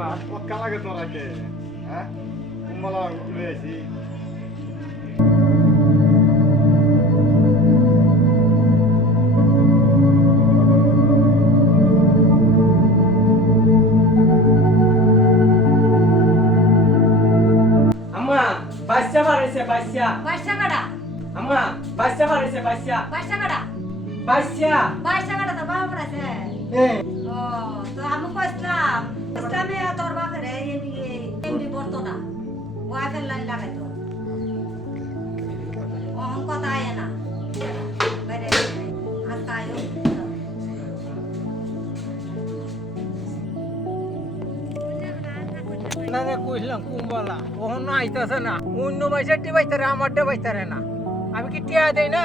Apa? Kok kalah gitu lagi? Hah? Kumbh Mela ঘুরে আসি বাচ্চা বাড়েছে বাচ্চা বাচ্চা কাটা আম্মা বাচ্চা বাড়েছে বাচ্চা বাচ্চা কাটা বাচ্চা বাচ্চা কাটা তো বাবা পড়াছে ও তো আমি কইছিলাম ইসলামে তো ওয়াইফের লাইন লাগাই তো অহং কথা আয় না। বাইরে আজকে আয়ো না। কইলাম, কুম্বলা। ওহন আইতাছে না। অন্য বাইসারটি বাইতারে, আমারটা বাইতারে না। আমি কি টিয়া দেই না?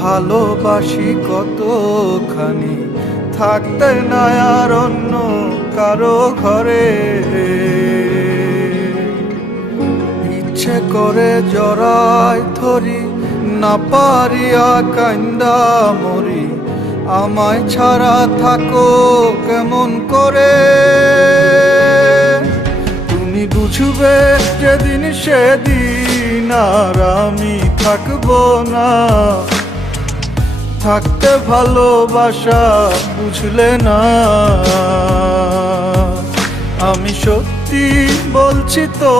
ভালোবাসি কতখানি? থাকতে না আর অন্য কারও ঘরে। ইচ্ছে করে জড়াই ধরি, না পারিয়া কান্দা মরি। আমায় ছাড়া থাকো কেমন করে? তুমি বুঝবে যেদিন সেদিন আর আমি থাকব না। থাকতে ভালোবাসা বুঝলে না। আমি সত্যি বলছি তো